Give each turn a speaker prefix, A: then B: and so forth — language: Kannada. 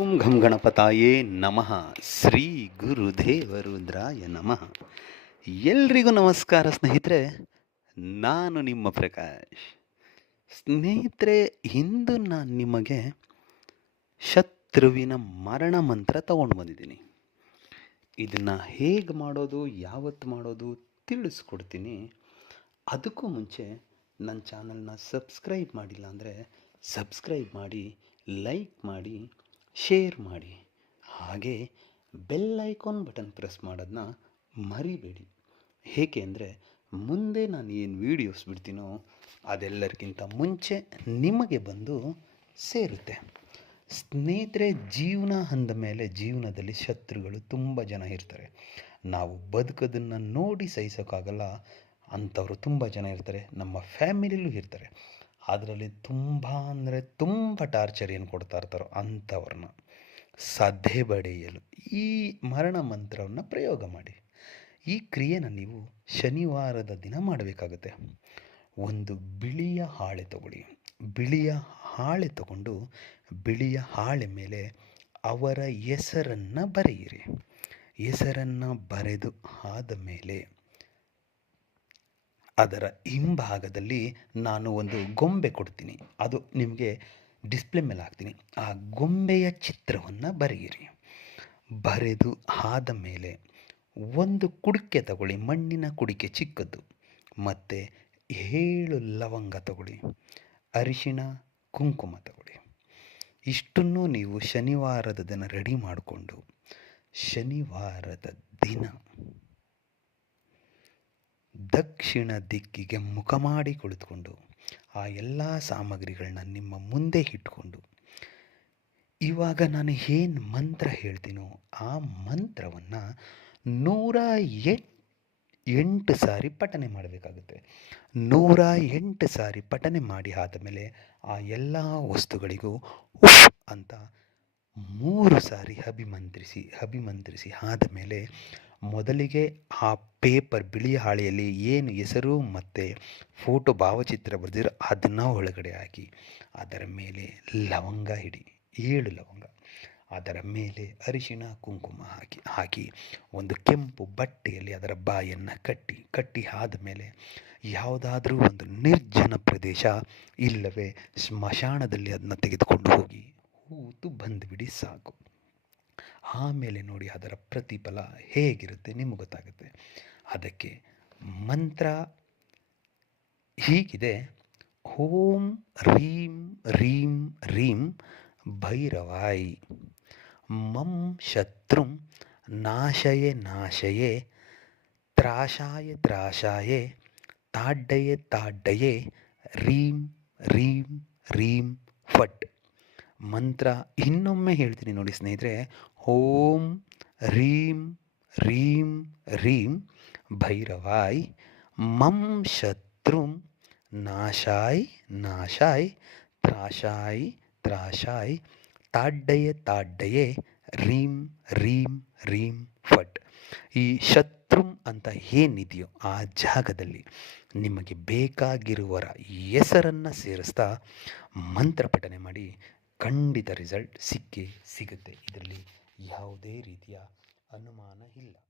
A: ಓಂ ಘಂ ಗಣಪತಾಯೇ ನಮಃ. ಶ್ರೀ ಗುರುದೇವರುದ್ರಾಯ ನಮಃ. ಎಲ್ರಿಗೂ ನಮಸ್ಕಾರ ಸ್ನೇಹಿತರೆ, ನಾನು ನಿಮ್ಮ ಪ್ರಕಾಶ್. ಸ್ನೇಹಿತರೆ, ಇಂದು ನಾನು ನಿಮಗೆ ಶತ್ರುವಿನ ಮರಣ ಮಂತ್ರ ತಗೊಂಡು ಬಂದಿದ್ದೀನಿ. ಇದನ್ನು ಹೇಗೆ ಮಾಡೋದು ಯಾವತ್ತು ಮಾಡೋದು ತಿಳಿಸ್ಕೊಡ್ತೀನಿ. ಅದಕ್ಕೂ ಮುಂಚೆ ನನ್ನ ಚಾನಲ್ನ ಸಬ್ಸ್ಕ್ರೈಬ್ ಮಾಡಿಲ್ಲ ಅಂದರೆ ಸಬ್ಸ್ಕ್ರೈಬ್ ಮಾಡಿ, ಲೈಕ್ ಮಾಡಿ ಶೇರ್ ಮಾಡಿ. ಹಾಗೆ ಬೆಲ್ ಐಕಾನ್ ಬಟನ್ ಪ್ರೆಸ್ ಮಾಡೋದನ್ನ ಮರಿಬೇಡಿ. ಏಕೆ ಅಂದರೆ ಮುಂದೆ ನಾನು ಏನು ವೀಡಿಯೋಸ್ ಬಿಡ್ತೀನೋ ಅದೆಲ್ಲರಿಗಿಂತ ಮುಂಚೆ ನಿಮಗೆ ಬಂದು ಸೇರುತ್ತೆ. ಸ್ನೇಹಿತರೆ, ಜೀವನ ಅಂದ ಮೇಲೆ ಜೀವನದಲ್ಲಿ ಶತ್ರುಗಳು ತುಂಬ ಜನ ಇರ್ತಾರೆ. ನಾವು ಬದುಕೋದನ್ನು ನೋಡಿ ಸಹಿಸೋಕ್ಕಾಗಲ್ಲ ಅಂಥವ್ರು ತುಂಬ ಜನ ಇರ್ತಾರೆ. ನಮ್ಮ ಫ್ಯಾಮಿಲಿಲೂ ಇರ್ತಾರೆ. ಅದರಲ್ಲಿ ತುಂಬ ಅಂದರೆ ತುಂಬ ಟಾರ್ಚರ್ ಏನು ಕೊಡ್ತಾ ಇರ್ತಾರೋ ಅಂಥವ್ರನ್ನ ಸದ್ದೆ ಬಡಿಯಲು ಈ ಮರಣ ಮಂತ್ರವನ್ನು ಪ್ರಯೋಗ ಮಾಡಿ. ಈ ಕ್ರಿಯೆನ ನೀವು ಶನಿವಾರದ ದಿನ ಮಾಡಬೇಕಾಗುತ್ತೆ. ಒಂದು ಬಿಳಿಯ ಹಾಳೆ ತಗೊಳ್ಳಿ. ಬಿಳಿಯ ಹಾಳೆ ತಗೊಂಡು ಬಿಳಿಯ ಹಾಳೆ ಮೇಲೆ ಅವರ ಹೆಸರನ್ನು ಬರೆಯಿರಿ. ಹೆಸರನ್ನು ಬರೆದು ಆದ ಮೇಲೆ ಅದರ ಹಿಂಭಾಗದಲ್ಲಿ ನಾನು ಒಂದು ಗೊಂಬೆ ಕೊಡ್ತೀನಿ. ಅದು ನಿಮಗೆ ಡಿಸ್ಪ್ಲೇ ಮೇಲೆ ಹಾಕ್ತೀನಿ. ಆ ಗೊಂಬೆಯ ಚಿತ್ರವನ್ನು ಬರೆಯಿರಿ. ಬರೆದು ಆದ ಮೇಲೆ ಒಂದು ಕುಡಿಕೆ ತಗೊಳ್ಳಿ. ಮಣ್ಣಿನ ಕುಡಿಕೆ ಚಿಕ್ಕದ್ದು. ಮತ್ತು ಏಳು ಲವಂಗ ತಗೊಳ್ಳಿ. ಅರಿಶಿಣ, ಕುಂಕುಮ ತಗೊಳ್ಳಿ. ಇಷ್ಟನ್ನು ನೀವು ಶನಿವಾರದ ದಿನ ರೆಡಿ ಮಾಡಿಕೊಂಡು, ಶನಿವಾರದ ದಿನ ದಕ್ಷಿಣ ದಿಕ್ಕಿಗೆ ಮುಖ ಮಾಡಿ ಕುಳಿತುಕೊಂಡು ಆ ಎಲ್ಲ ಸಾಮಗ್ರಿಗಳನ್ನ ನಿಮ್ಮ ಮುಂದೆ ಇಟ್ಕೊಂಡು. ಇವಾಗ ನಾನು ಏನು ಮಂತ್ರ ಹೇಳ್ತೀನೋ ಆ ಮಂತ್ರವನ್ನು ನೂರ ಎಟ್, ಎಂಟು ಸಾರಿ ಪಠನೆ ಮಾಡಬೇಕಾಗುತ್ತೆ. ನೂರ ಎಂಟು ಸಾರಿ ಪಠನೆ ಮಾಡಿ ಆದಮೇಲೆ ಆ ಎಲ್ಲ ವಸ್ತುಗಳಿಗೂ ಉಫ್ ಅಂತ ಮೂರು ಸಾರಿ ಅಭಿಮಂತ್ರಿಸಿ ಅಭಿಮಂತ್ರಿಸಿ ಆದಮೇಲೆ ಮೊದಲಿಗೆ ಆ ಪೇಪರ್ ಬಿಳಿ ಹಾಳೆಯಲ್ಲಿ ಏನು ಹೆಸರು ಮತ್ತು ಫೋಟೋ ಭಾವಚಿತ್ರ ಬರೆದಿರೋ ಅದನ್ನು ಒಳಗಡೆ ಹಾಕಿ, ಅದರ ಮೇಲೆ ಲವಂಗ ಹಿಡಿ ಏಳು ಲವಂಗ. ಅದರ ಮೇಲೆ ಅರಿಶಿಣ, ಕುಂಕುಮ ಹಾಕಿ ಹಾಕಿ, ಒಂದು ಕೆಂಪು ಬಟ್ಟೆಯಲ್ಲಿ ಅದರ ಬಾಯನ್ನು ಕಟ್ಟಿ ಕಟ್ಟಿ ಆದಮೇಲೆ ಯಾವುದಾದ್ರೂ ಒಂದು ನಿರ್ಜನ ಪ್ರದೇಶ ಇಲ್ಲವೇ ಸ್ಮಶಾನದಲ್ಲಿ ಅದನ್ನ ತೆಗೆದುಕೊಂಡು ಹೋಗಿ, ಹೂತು ಬಂದುಬಿಡಿ ಸಾಕು. ಆಮೇಲೆ ನೋಡಿ ಅದರ ಪ್ರತಿಫಲ ಹೇಗಿರುತ್ತೆ ನಿಮಗೆ ಗೊತ್ತಾಗುತ್ತೆ. ಅದಕ್ಕೆ ಮಂತ್ರ ಹೀಗಿದೆ. ಓಂ ರೀಂ ರೀಂ ರೀಂ ಭೈರವಾಯಿ. ಮಂ ಶತ್ರುಂ ನಾಶಯೇ ನಾಶಯೇ. ತ್ರಾಶಾಯ ತ್ರಾಶಾಯೇ. ತಾಡ್ಡಯೇ ತಾಡ್ಡಯೇ. ರೀಂ ರೀಂ ರೀಂ ಫಟ್. ಮಂತ್ರ ಇನ್ನೊಮ್ಮೆ ಹೇಳ್ತೀನಿ ನೋಡಿ ಸ್ನೇಹಿತರೆ. ಓಂ ರೀಂ ರೀಂ ರೀಂ ಭೈರವಾಯ್ ಮಂ ಶತ್ರುಂ ನಾಶಾಯ್ ನಾಶಾಯ್ ತ್ರಾಶಾಯ್ ತ್ರಾಶಾಯ್ ತಾಡ್ಡಯೆ ತಾಡ್ಡಯೆ ರೀಂ ರೀಂ ರೀಂ ಫಟ್. ಈ ಶತ್ರುಂ ಅಂತ ಏನಿದೆಯೋ ಆ ಜಾಗದಲ್ಲಿ ನಿಮಗೆ ಬೇಕಾಗಿರುವರ ಹೆಸರನ್ನು ಸೇರಿಸ್ತಾ ಮಂತ್ರ ಪಠನೆ ಮಾಡಿ ಖಂಡಿತ ರಿಸಲ್ಟ್ ಸಿಕ್ಕೇ ಸಿಗುತ್ತೆ. ಇದರಲ್ಲಿ ಯಾವುದೇ ರೀತಿಯ ಅನುಮಾನ ಇಲ್ಲ.